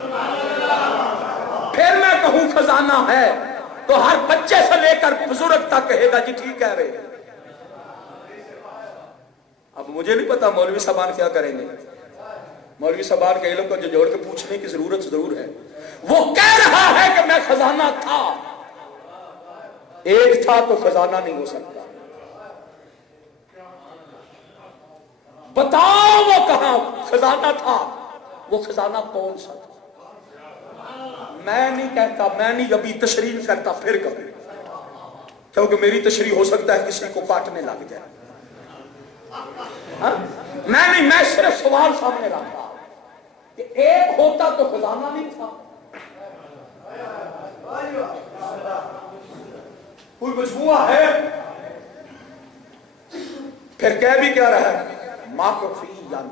پھر میں کہوں خزانہ ہے تو ہر بچے سے لے کر بزرگ تک کہے گا جی ٹھیک کہہ رہے. اب مجھے نہیں پتا مولوی صاحبان کیا کریں گے. مولوی صاحبان کے علم کو جوڑ کے پوچھنے کی ضرورت ضرور ہے. وہ کہہ رہا ہے کہ میں خزانہ تھا. ایک تھا تو خزانہ نہیں ہو سکتا. بتاؤ وہ کہاں خزانہ تھا. وہ خزانہ کون سا تھا؟ میں نہیں کہتا, میں نہیں ابھی تشریح کرتا پھر کبھی, کیونکہ میری تشریح ہو سکتا ہے کسی کو کاٹنے لگ جائے. میں نہیں, میں صرف سوال سامنے رکھتا کہ ایک ہوتا تو خزانہ نہیں تھا. کوئی مجموعہ ہے پھر کہہ بھی کیا رہا ہے مخفی جان.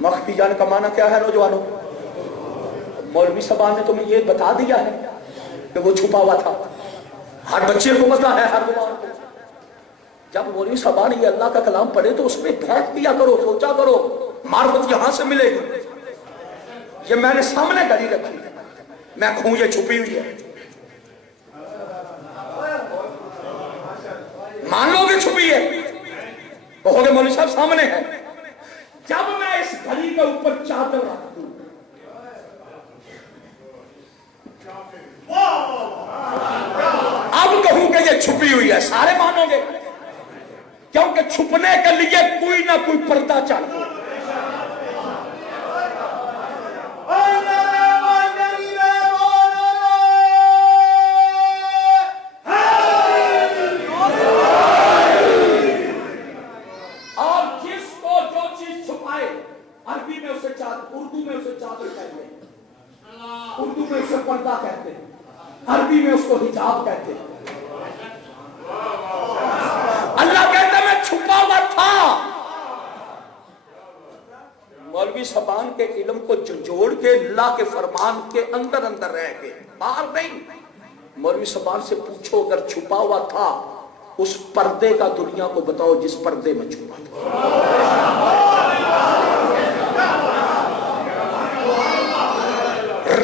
مخفی جان کا معنی کیا ہے نوجوانوں؟ مولوی صاحب نے تمہیں یہ بتا دیا ہے کہ وہ چھپا ہوا تھا. ہر بچے کو پتا ہے, ہر گوار کو. جب مولوی صاحب یہ اللہ کا کلام پڑھے تو اس میں بیٹھ دیا کرو, سوچا کرو, معرفت یہاں سے ملے گی. یہ میں نے سامنے گھڑی رکھی, میں کہوں یہ چھپی ہوئی ہے. مان لو کہ چھپی ہے, کہو گے مولوی صاحب سامنے ہے. جب میں اس گھڑی کے اوپر چادر رکھ دوں اب کہوں کہ یہ چھپی ہوئی ہے, سارے مانو گے, کیونکہ چھپنے کے لیے کوئی نہ کوئی پردہ چاہیے. اور جس کو جو چیز چھپائے, عربی میں اسے چادر, اردو میں اسے چادر کہتے ہیں, اردو میں اسے پردہ کہتے ہیں, عربی میں اس کو حجاب کہتے ہیں. اللہ کہتا ہے میں چھپا ہوا تھا. مولوی صاحبان کے علم کو جھنجھوڑ کے اللہ کے فرمان کے اندر اندر رہ کے, باہر نہیں. مولوی صاحبان سے پوچھو اگر چھپا ہوا تھا اس پردے کا دنیا کو بتاؤ جس پردے میں چھپا تھا.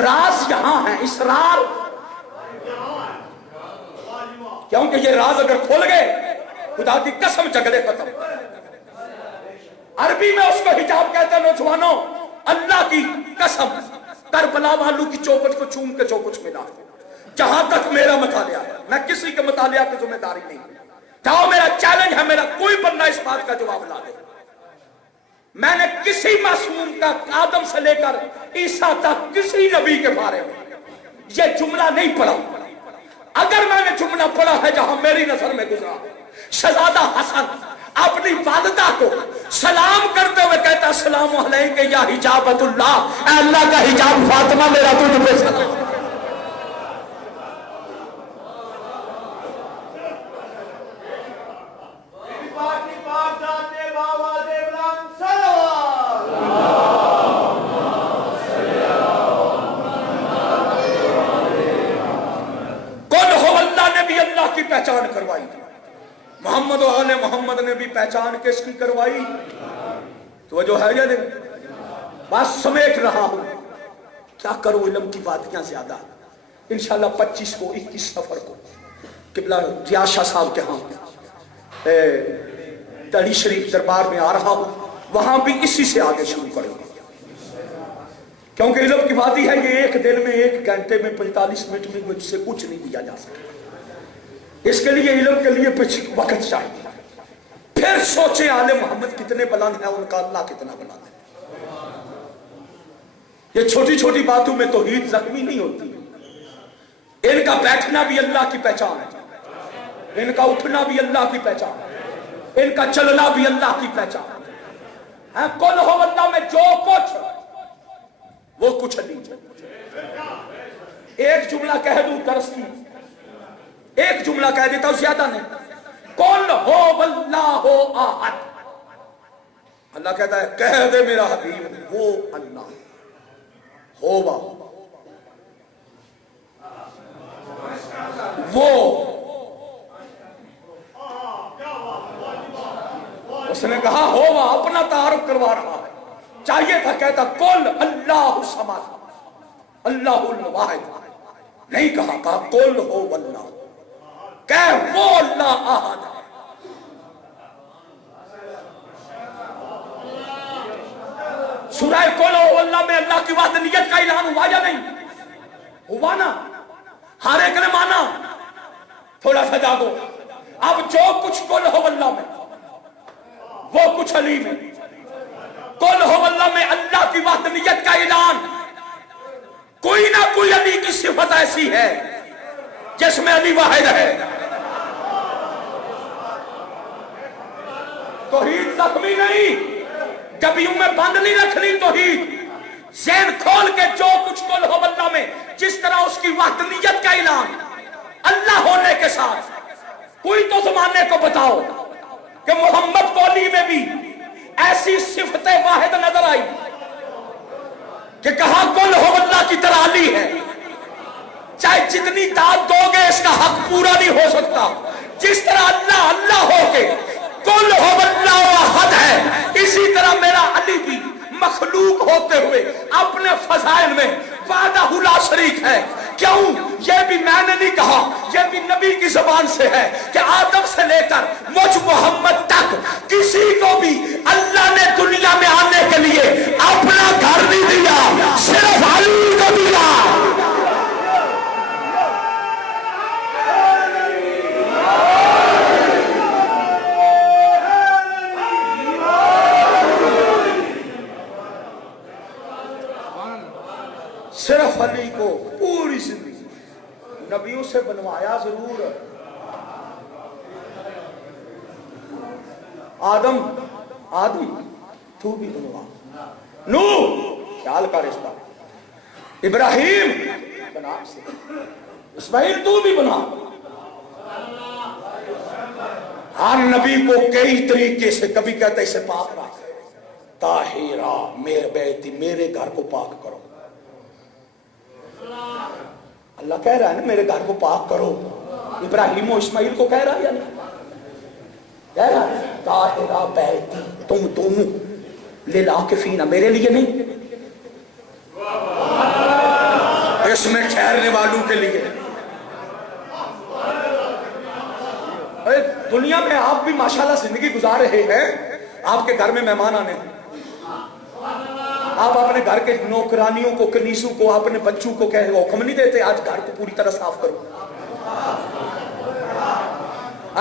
راز یہاں ہے, اسرار. کیونکہ یہ راز اگر کھول گئے خدا کی قسم جھگڑے ختم. عربی میں اس کو حجاب کہتے ہیں نوجوانوں. اللہ کی قسم کربلا والوں کی چوکھٹ کو چوم کے جو کچھ ملا, جہاں تک میرا مطالعہ ہے, میں کسی کے مطالعہ کی ذمہ داری نہیں. جاؤ, میرا چیلنج ہے, میرا کوئی بندہ اس بات کا جواب لا دے. میں نے کسی معصوم کا آدم سے لے کر عیسیٰ تک کسی نبی کے بارے میں یہ جملہ نہیں پڑھا. اگر میں نے جملہ پڑھا ہے جہاں میری نظر میں گزرا, شہزادہ حسن اپنی والدہ کو سلام کرتے ہوئے کہتا السلام علیکم یا حجابت اللہ, اے اللہ کا حجاب فاطمہ میرا تجھ پہ سلام. پہچان کروائی, محمد و آل محمد نے بھی پہچان کس کی کروائی؟ تو جو ہے یا نہیں, بس سمیٹ رہا ہوں. کیا کروں, علم کی باتیاں زیادہ. انشاءاللہ 25 کو 21 سفر کو قبلہ ریاض شاہ صاحب کے ہاں تڑی شریف دربار میں آ رہا ہوں, وہاں بھی اسی سے آگے شروع کریں گے. کیونکہ علم کی وادی ہے, یہ ایک دن میں 1 گھنٹے میں 45 منٹ میں مجھ سے کچھ نہیں دیا جا سکتا. اس کے لیے علم کے لیے وقت چاہیے. پھر سوچیں آل محمد کتنے بلند ہیں, ان کا اللہ کتنا بلند ہے. یہ چھوٹی چھوٹی باتوں میں توحید زخمی نہیں ہوتی. ان کا بیٹھنا بھی اللہ کی پہچان ہے, ان کا اٹھنا بھی اللہ کی پہچان ہے, ان کا چلنا بھی اللہ کی پہچان ہے. کل ہو اللہ میں جو کچھ وہ کچھ نہیں. ایک جملہ کہہ دوں درس کی, ایک جملہ کہہ دیتا ہوں, زیادہ نہیں. کل ہو واللہ احد. اللہ کہتا ہے کہہ دے میرا حبیب وہ اللہ ہوگا, وہ اس نے کہا ہوگا, اپنا تعارف کروا رہا ہے. چاہیے تھا کہتا قل اللہ الصمد اللہ الواحد، نہیں کہا قل ہو اللہ، کہ وہ اللہ احد ہے۔ سورہ قل ہو اللہ میں اللہ کی وحدانیت کا اعلان ہوا یا نہیں؟ ہوا نا، ہر ایک نے مانا۔ تھوڑا سا جاگو، اب جو کچھ قل ہو اللہ میں وہ کچھ علی میں۔ قل ہو اللہ میں اللہ کی وحدانیت کا اعلان، کوئی نہ کوئی علی کی صفت ایسی ہے جس میں علی واحد ہے۔ توحید زخمی نہیں، ڈبیوں میں بند نہیں رکھنی توحید، ذہن کھول کے جو کچھ قل ہو اللہ میں جس طرح اس کی وحدانیت کا اعلان اللہ ہونے کے ساتھ، کوئی تو زمانے کو بتاؤ کہ محمد کو علی میں بھی ایسی صفت واحد نظر آئی کہ کہا قل ہو اللہ کی طرح علی ہے، چاہے جتنی داد دو گے اس کا حق پورا نہیں ہو سکتا۔ جس طرح اللہ اللہ ہو کے قل ہو اللہ احد ہے، اسی طرح میرا علی بھی مخلوق ہوتے ہوئے اپنے فضائل میں وحدہ لا شریک ہے۔ کیوں؟ یہ بھی میں نے نہیں کہا، یہ بھی نبی کی زبان سے ہے کہ آدم سے لے کر مجھ محمد تک کسی کو بھی اللہ نے دنیا میں آنے کے لیے اپنا گھر نہیں دیا، صرف علی کو دیا۔ صرف علی کو پوری زندگی نبیوں سے بنوایا ضرور۔ آدم تو بھی بنوا، نوح خیال کا رشتہ، ابراہیم بنا سے، اسماعیل تو بھی بنا۔ ہر نبی کو کئی طریقے سے، کبھی کہتا ہے اسے پاک رکھ، طاہرہ میرے بیتی، میرے گھر کو پاک کرو۔ اللہ کہہ رہا ہے نا میرے گھر کو پاک کرو، ابراہیم و اسماعیل کو کہہ رہا ہے یا نہیں؟ کہہ رہا ہے طاہرہ بیتی، تم للعاکفین، میرے لیے نہیں، اس میں ٹھہرنے والوں کے لیے۔ دنیا میں آپ بھی ماشاءاللہ زندگی گزار رہے ہیں، آپ کے گھر میں مہمان آنے ہیں، آپ اپنے گھر کے نوکرانیوں کو، کنیسوں کو، اپنے بچوں کو کہہ حکم نہیں دیتے آج گھر کو پوری طرح صاف کرو،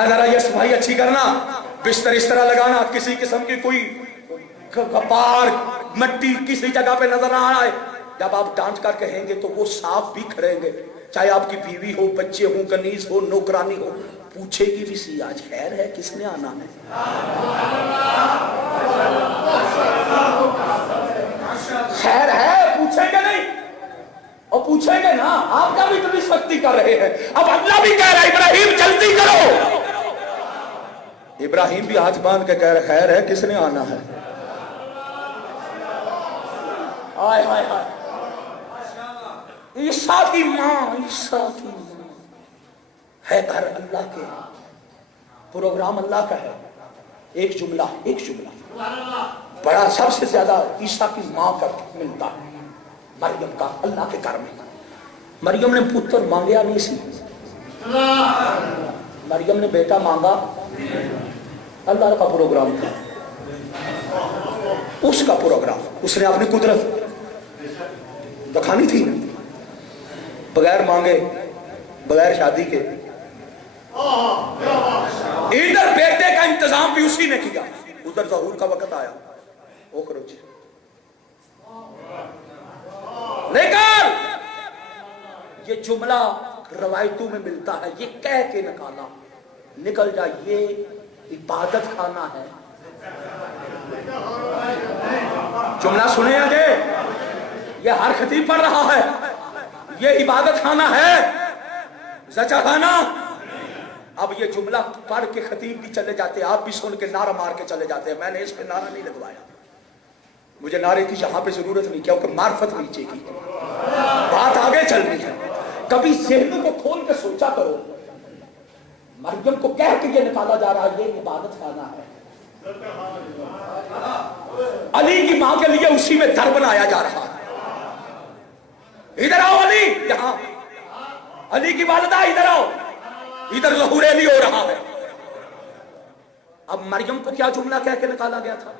ذرا یہ صفائی اچھی کرنا، بستر اس طرح لگانا، کسی قسم کی کوئی کپار مٹی کسی جگہ پہ نظر نہ آئے۔ جب آپ ڈانٹ کر کہیں گے تو وہ صاف بھی کھڑیں گے، چاہے آپ کی بیوی ہو، بچے ہوں، کنیز ہو، نوکرانی ہو، پوچھے گی بھی سی آج خیر ہے، کس نے آنا ہے؟ خیر ہے، پوچھیں گے نہیں؟ اور پوچھیں گے نا، آپ کا بھی اتنی سختی کر رہے ہیں، اب اللہ بھی کہہ رہا ہے ابراہیم جلدی کرو۔ ابراہیم بھی ہاتھ باندھ کے کہہ رہے خیر ہے، کس نے آنا ہے؟ آئے ہائے ہائے، عیسیٰ کی ماں ہے گھر اللہ کے، پروگرام اللہ کا ہے، ایک جملہ بڑا سب سے زیادہ عیسیٰ کی ماں کا ملتا ہے، مریم کا، اللہ کے گھر میں۔ مریم نے پتر مانگیا نہیں سی، مریم نے بیٹا مانگا، اللہ کا پروگرام تھا، اس کا پروگرام، اس نے اپنی قدرت دکھانی تھی، بغیر مانگے، بغیر شادی کے۔ ادھر بیٹے کا انتظام بھی اسی نے کیا، ادھر ظہور کا وقت آیا، وہ کرو جی، لیکن یہ جملہ روایتوں میں ملتا ہے، یہ کہہ کے نکالا، نکل جا یہ عبادت خانہ ہے۔ جملہ سنے آگے، یہ ہر خطیب پڑھ رہا ہے، یہ عبادت خانہ ہے، زچہ خانہ۔ اب یہ جملہ پڑھ کے خطیب بھی چلے جاتے ہیں، آپ بھی سن کے نعرہ مار کے چلے جاتے ہیں، میں نے اس پہ نعرہ نہیں لگوایا، مجھے نعرے کی یہاں پہ ضرورت نہیں، کیونکہ معرفت نیچے کی، بات آگے چلنی ہے۔ کبھی ذہنوں کو کھول کے سوچا کرو، مریم کو کہہ کے یہ نکالا جا رہا ہے یہ عبادت خانہ ہے، علی کی ماں کے لیے اسی میں در بنایا جا رہا ہے. ادھر آؤ علی، یہاں علی کی والدہ ادھر آؤ، ادھر ظہور علی ہو رہا ہے. اب مریم کو کیا جملہ کہہ کے نکالا گیا تھا؟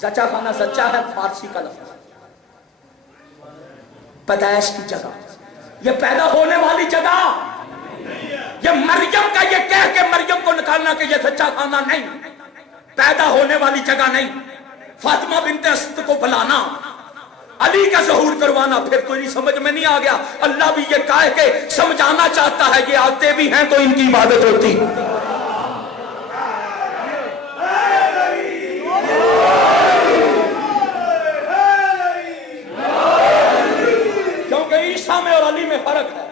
زچا خانہ، زچا ہے فارسی کا لفظ، پیدائش کی جگہ، یہ پیدا ہونے والی جگہ. یہ مریم کا یہ کہہ کے مریم کو نکالنا کہ یہ زچا خانہ نہیں، پیدا ہونے والی جگہ نہیں. فاطمہ بنت اسد کو بلانا، علی کا ظہور کروانا، پھر تو نہیں سمجھ میں نہیں آ گیا. اللہ بھی یہ کہہ کے سمجھانا چاہتا ہے یہ آتے بھی ہیں تو ان کی عبادت ہوتی. کیونکہ عیسیٰ میں اور علی میں فرق ہے.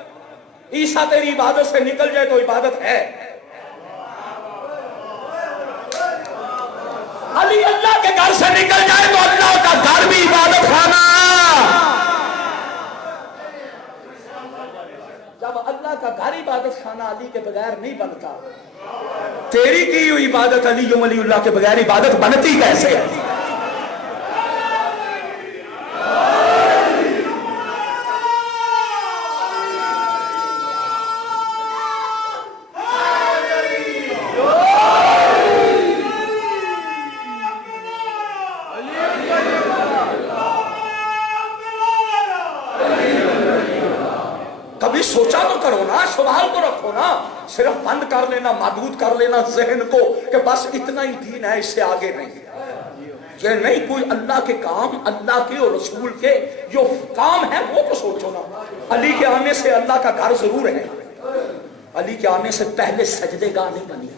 عیسیٰ تیری عبادت سے نکل جائے تو عبادت ہے، علی اللہ کے گھر سے نکل جائے تو اللہ کا گھر بھی عبادت خانہ. جب اللہ کا گھر عبادت خانہ علی کے بغیر نہیں بنتا، تیری کی ہوئی عبادت علی ولی اللہ کے بغیر عبادت بنتی کیسے ہے؟ کبھی سوچا تو کرو نا، سوال تو رکھو نا. صرف بند کر لینا، محدود کر لینا ذہن کو کہ بس اتنا ہی دین ہے، اس سے آگے نہیں. یہ نہیں، کوئی اللہ کے کام، اللہ کے اور رسول کے جو کام ہے وہ تو سوچو نا. علی کے آنے سے اللہ کا گھر ضرور ہے، علی کے آنے سے پہلے سجدے گاہ نہیں بنی.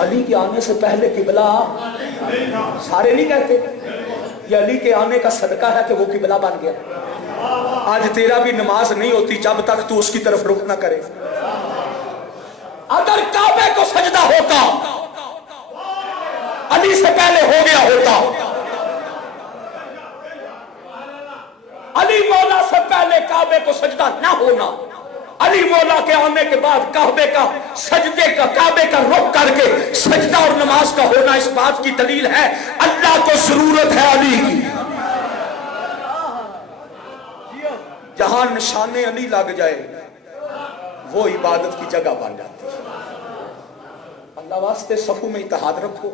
علی کے آنے سے پہلے قبلہ سارے نہیں کہتے. یہ علی کے آنے کا صدقہ ہے کہ وہ قبلہ بن گیا. آج تیرا بھی نماز نہیں ہوتی جب تک تو اس کی طرف رخ نہ کرے. اگر کعبے کو سجدہ ہوتا علی سے پہلے ہو گیا ہوتا، علی مولا سے پہلے کعبے کو سجدہ نہ ہونا، علی مولا کے آنے کے بعد کعبے کا سجدے کا، کعبے کا رخ کر کے سجدہ اور نماز کا ہونا اس بات کی دلیل ہے اللہ کو ضرورت ہے علی کی. جہاں نشان علی لگ جائے وہ عبادت کی جگہ بن جاتی ہے. اللہ واسطے صفوں میں اتحاد رکھو،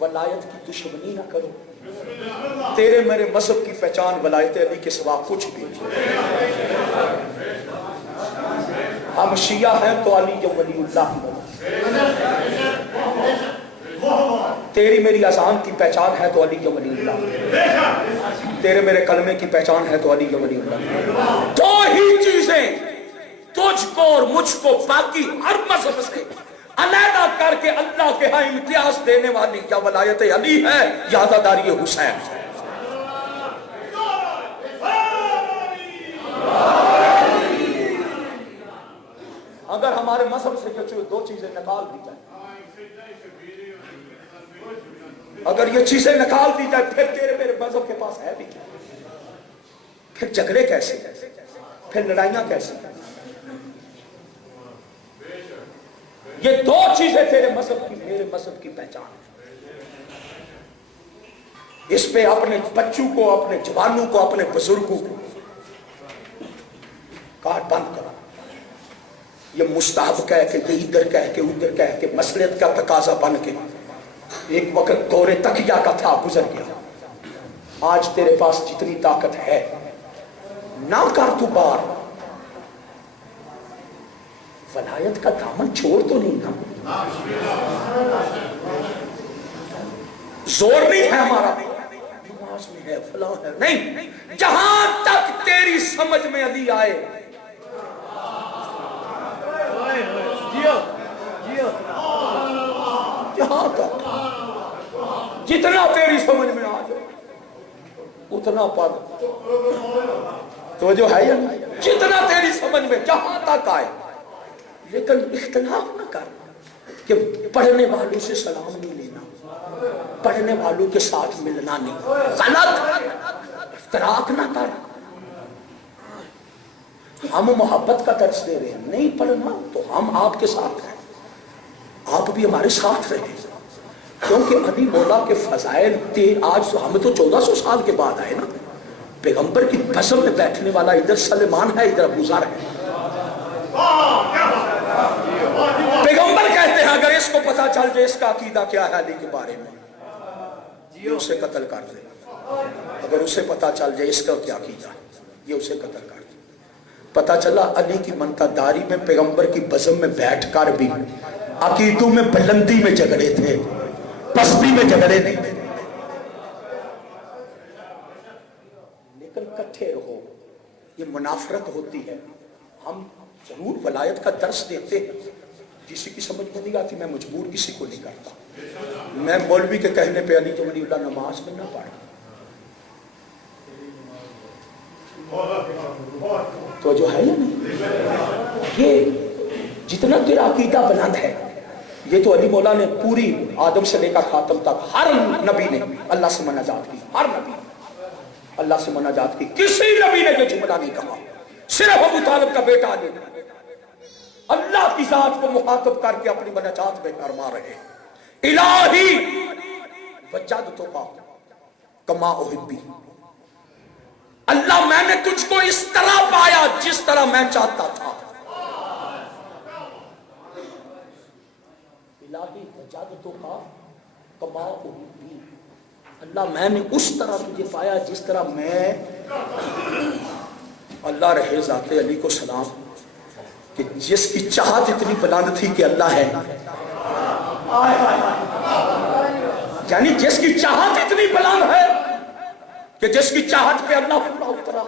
ولایت کی دشمنی نہ کرو. تیرے میرے مذہب کی پہچان ولایت علی کے سوا کچھ بھی نہیں. ہم شیعہ ہیں تو علی ولی اللہ کی بنا. تیری میری اذان کی پہچان ہے تو علی ولی اللہ، تیرے میرے کلمے کی پہچان ہے تو علی ولی اللہ. دو ہی چیزیں تجھ کو اور مجھ کو باقی ہر مذہب سے علیحدہ کر کے اللہ کے ہاں امتیاز دینے والی یا ولایت علی ہے یا عزاداری حسین ہے. اگر ہمارے مذہب سے دو چیزیں نکال دی جائیں، اگر یہ چیزیں نکال دی جائے پھر تیرے میرے مذہب کے پاس ہے بھی کیا؟ پھر جھگڑے کیسے، پھر لڑائیاں کیسے؟ یہ دو چیزیں تیرے مذہب کی میرے مذہب کی پہچان ہے. اس پہ اپنے بچوں کو، اپنے جوانوں کو، اپنے بزرگوں کو کاٹ بند کرو. یہ مستحب کہہ کے، یہ ادھر کہہ کے ادھر کہہ کے، مصلحت کا تقاضا بن کے ایک وقت دور تقیہ کا تھا، گزر گیا. آج تیرے پاس جتنی طاقت ہے نہ کر تو بار. ولایت کا دامن چھوڑ تو نہیں نا. زور نہیں ہے ہمارا، نماز میں ہے، فلاں ہے، نہیں. جہاں تک تیری سمجھ میں علی آئے، جہاں تک جتنا تیری سمجھ میں آ جائے اتنا پڑھ. تو جو ہے جتنا تیری سمجھ میں جہاں تک آئے، لیکن اختلاف نہ کر کہ پڑھنے والوں سے سلام نہیں لینا، پڑھنے والوں کے ساتھ ملنا نہیں. غلط اختراق نہ کر. ہم محبت کا درس دے رہے ہیں، نہیں پڑھنا تو ہم آپ کے ساتھ ہیں، آپ بھی ہمارے ساتھ رہیں، کیونکہ علی مولا کے فضائل تھے۔ آج تو ہم تو 1400 سال کے بعد آئے نا، پیغمبر کی بزم میں بیٹھنے والا ادھر سلیمان ہے، ادھر ابو ذر ہے۔ پیغمبر کہتے ہیں اگر اس کو پتا چل جائے اس کا عقیدہ کیا ہے علی کے بارے میں، یہ اسے قتل کر دے۔ اگر اسے پتا چل جائے اس کا کیا عقیدہ، یہ اسے قتل کر دے۔ پتا چلا علی کی منتا داری میں پیغمبر کی بزم میں بیٹھ کر بھی عقیدوں میں بلندی میں جھگڑے تھے، پستی میں جھگڑے نہیں تھے، لیکن کٹھے رہو۔ یہ منافرت ہوتی ہے۔ ہم ضرور ولایت کا درس دیتے ہیں، کسی کی سمجھ میں نہیں آتی، میں مجبور کسی کو نہیں کرتا۔ میں مولوی کے کہنے پہ علی تو ولی اللہ نماز میں نہ پڑھا تو جو ہے نہیں، یہ جتنا تیرا عقیدہ بلند ہے، یہ تو علی مولا نے پوری آدم سے لے کر خاتم تک ہر نبی نے اللہ سے مناجات کی، ہر نبی اللہ سے مناجات کی، کسی نبی نے یہ جملہ نہیں کہا، صرف ابو طالب کا بیٹا علی اللہ کی ذات کو مخاطب کر کے اپنی مناجات میں فرما رہے، الہی وجدتک کما احبی، اللہ میں نے تجھ کو اس طرح پایا جس طرح میں چاہتا تھا۔ الہی وجدتک کما احبی، اللہ میں نے اس طرح تجھے پایا جس طرح میں، اللہ رہے ذات علی کو سلام کہ جس کی چاہت اتنی بلند تھی کہ اللہ ہے، یعنی جس کی چاہت اتنی بلند ہے کہ جس کی چاہت پہ اللہ پورا اترا۔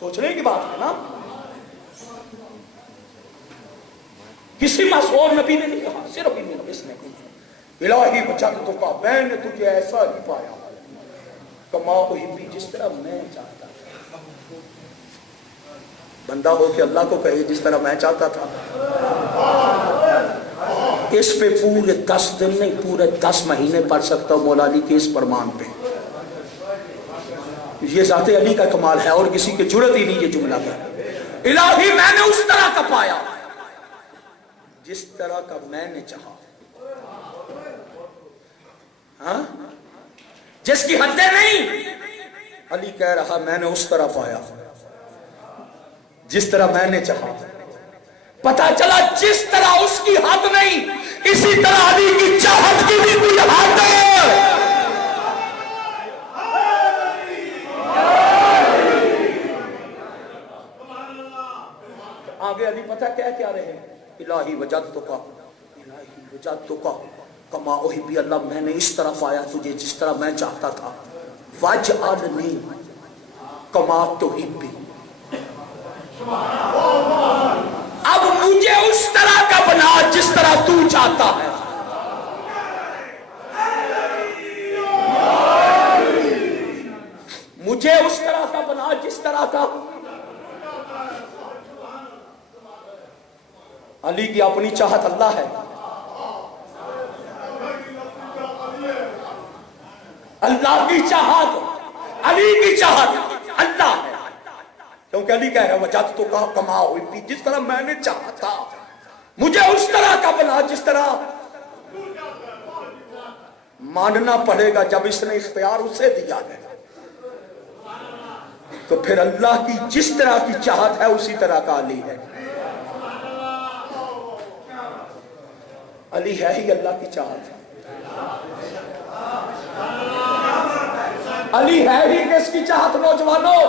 سوچنے کی بات ہے نا، کسی معصوم نبی نے نہیں کہا، صرف اس نے کہا الہی وجدتک، میں نے تجھے ایسا ہی پایا کما احبی، جس طرح میں چاہتا تھا۔ بندہ ہو کہ اللہ کو کہے جس طرح میں چاہتا تھا، اس پہ پورے 10 دن نہیں پورے 10 مہینے پڑھ سکتا ہوں مولا علی کے اس فرمان پہ۔ یہ ذات علی کا کمال ہے، اور کسی کی جرت ہی نہیں یہ جملہ کہ الہی میں نے اس طرح کا پایا جس طرح کا میں نے چاہا، ہاں جس کی حدیں نہیں۔ علی کہہ رہا میں نے اس طرح پایا جس طرح میں نے چاہا۔ پتا چلا جس طرح اس کی حد نہیں، اسی طرح علی کی چاہت کی بھی کوئی حد ہے۔ آگے علی پتہ کیا رہے ہیں، الہی وجدتک، الہی وجدتک کما احبی، اللہ میں نے اس طرح پایا تجھے جس طرح میں چاہتا تھا، واجعلنی کما تحبی، اب مجھے اس طرح کا بنا جس طرح تو چاہتا ہے۔ مجھے اس طرح کا بنا جس طرح کا۔ علی کی اپنی چاہت اللہ ہے، اللہ کی چاہت، علی کی چاہت اللہ ہے، کیونکہ علی کہہ رہا ہے وجدتک کما احبی، جس طرح میں نے چاہا تھا مجھے اس طرح کا بنا جس طرح۔ ماننا پڑے گا جب اس نے اختیار اسے دیا ہے تو پھر اللہ کی جس طرح کی چاہت ہے اسی طرح کا علی ہے۔ علی ہے ہی اللہ کی چاہت، علی ہے ہی کس کی چاہت نوجوانوں؟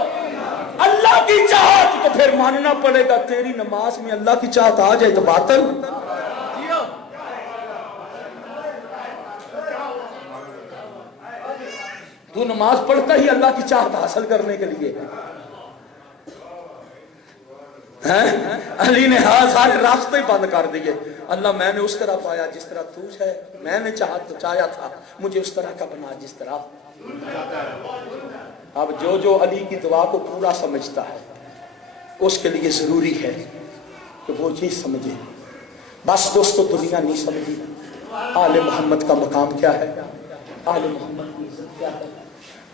اللہ کی چاہت۔ تو پھر ماننا پڑے گا تیری نماز میں اللہ کی چاہت آ جائے تو باطل، تو نماز پڑھتا ہی اللہ کی چاہت حاصل کرنے کے لیے۔ علی نے سارے راستے بند کر دیے، اللہ میں نے اس طرح پایا جس طرح تو ہے، میں نے چاہا تھا مجھے اس طرح کا بنا جس طرح۔ اب جو علی کی دعا کو پورا سمجھتا ہے اس کے لیے ضروری ہے کہ وہ چیز سمجھے۔ بس دوستو دنیا نہیں سمجھی آل محمد کا مقام کیا ہے، آل محمد کی عزت کیا ہے،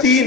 3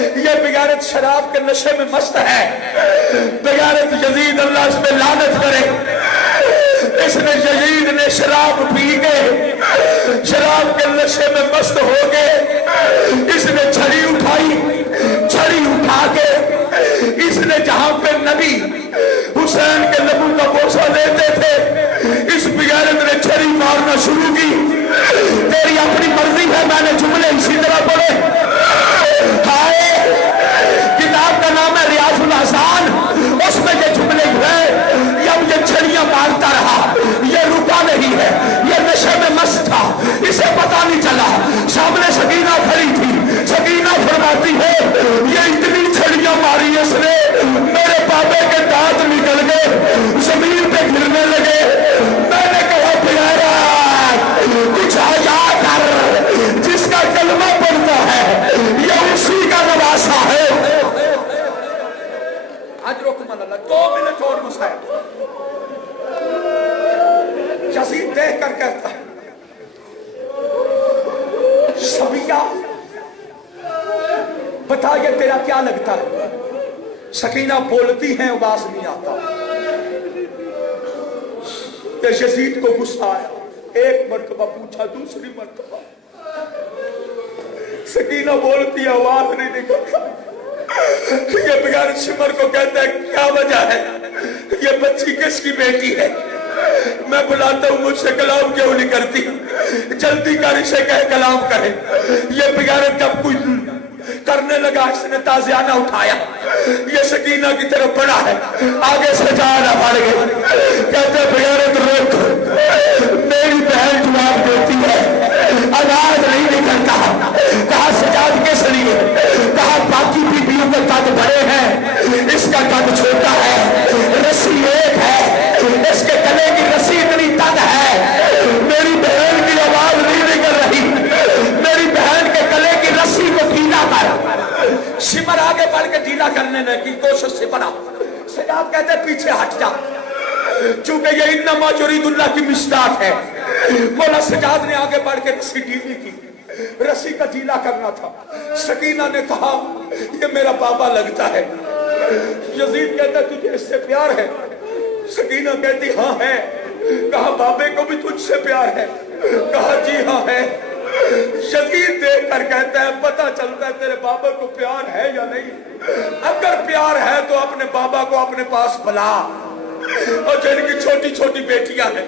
یہ بغیرت شراب کے نشے میں مست ہے. بغیرت یزید اللہ اس پہ لعنت کرے. اس نے یزید نے شراب پی کے شراب کے نشے میں مست ہو گئے. اس نے چھڑی اٹھائی, چھڑی اٹھا کے اس نے جہاں پہ نبی حسین کے لبوں کا بوسہ لیتے تھے, اس بغیرت نے چھڑی مارنا شروع کی. تیری اپنی مرضی ہے, میں نے جملے اسی طرح پڑھے. ہائے, کتاب کا نام ہے ریاض الاحسان, اس میں یہ جملے ہیں. یہ چھڑیاں مارتا رہا, یہ رکا نہیں ہے, یہ نشے میں مست تھا, اسے پتا نہیں چلا. سامنے سکینہ کھڑی تھی, سکینہ فرماتی ہے یہ اتنی چھڑیاں ماری اس نے میرے بابے کے دانت نکل گئے, زمین پہ گرنے لگے. میں نے کہا پیارا کچھ حیا کر, جس کا کلمہ پڑھتا ہے یہ اسی کا نواسا ہے. اجرکم اللہ. 2 منٹ اور مسائل. یزید دیکھ کر کہتا ہے صبیہ بتا یہ تیرا کیا لگتا ہے. سکینہ بولتی ہیں, آواز نہیں آتا. یزید کو غصہ آیا, ایک مرتبہ پوچھا, دوسری مرتبہ. سکینہ بولتی ہے, آواز نہیں نکلتا. یہ بغیر شمر کو کہتا ہے کیا وجہ ہے, یہ بچی کس کی بیٹی ہے. میں بلاتا ہوں, مجھ سے کلام کیوں نہیں کرتی, جلدی کر اسے کہے کلام کرے. یہ بغیرت جب کوئی کرنے لگا, اس نے تازیانہ اٹھایا, یہ سکینہ کی طرف بڑھا ہے, آگے سے جانا پڑ گئے. کہتے بغیرت روک, میری بہن جواب دیتی ہے, آواز نہیں نکلتا. کہا سجاد کس لیے, کہا باقی بیویوں کے قد بڑے ہیں, اس کا قد چھوٹا ہے, رسی ایک ہے, اس کے گلے کی رسی اتنی تنگ ہے, میری بہن کی آواز نہیں نکل رہی, میری بہن کے گلے کی رسی کو ڈھیلا کر. شمر آگے بڑھ کے ڈھیلا کرنے کی کوشش سے بنا. سجاد کہتے پیچھے ہٹ جا, چونکہ یہ انما یرید اللہ کی مصداق ہے. مولا سجاد نے آگے بڑھ کے رسی ڈھیلی کی, رسی کا ڈھیلا کرنا تھا. سکینہ نے کہا یہ میرا بابا لگتا ہے. یزید کہتا تجھے اس سے پیار ہے. سکینہ کہتی ہاں ہے. کہا بابے کو بھی تجھ سے پیار ہے. کہا جی ہاں ہے. یزید دیکھ کر کہتا ہے پتہ چلتا ہے تیرے بابا کو پیار ہے یا نہیں. اگر پیار ہے تو اپنے بابا کو اپنے پاس بلا, اور جن کی چھوٹی چھوٹی بیٹیاں ہیں.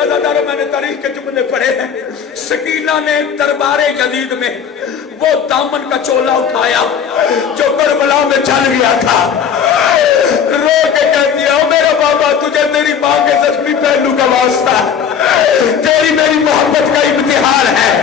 عزیزانو, میں نے تاریخ کے جملے پڑھے ہیں. سکینہ نے دربار یزید میں وہ دامن کا چولا اٹھایا جو کربلا میں چل گیا تھا. رو کے کہتی ہے میرا بابا تجھے تیری ماں کے زخمی پہلو کا واسطہ, تیری میری محبت کا امتحان ہے.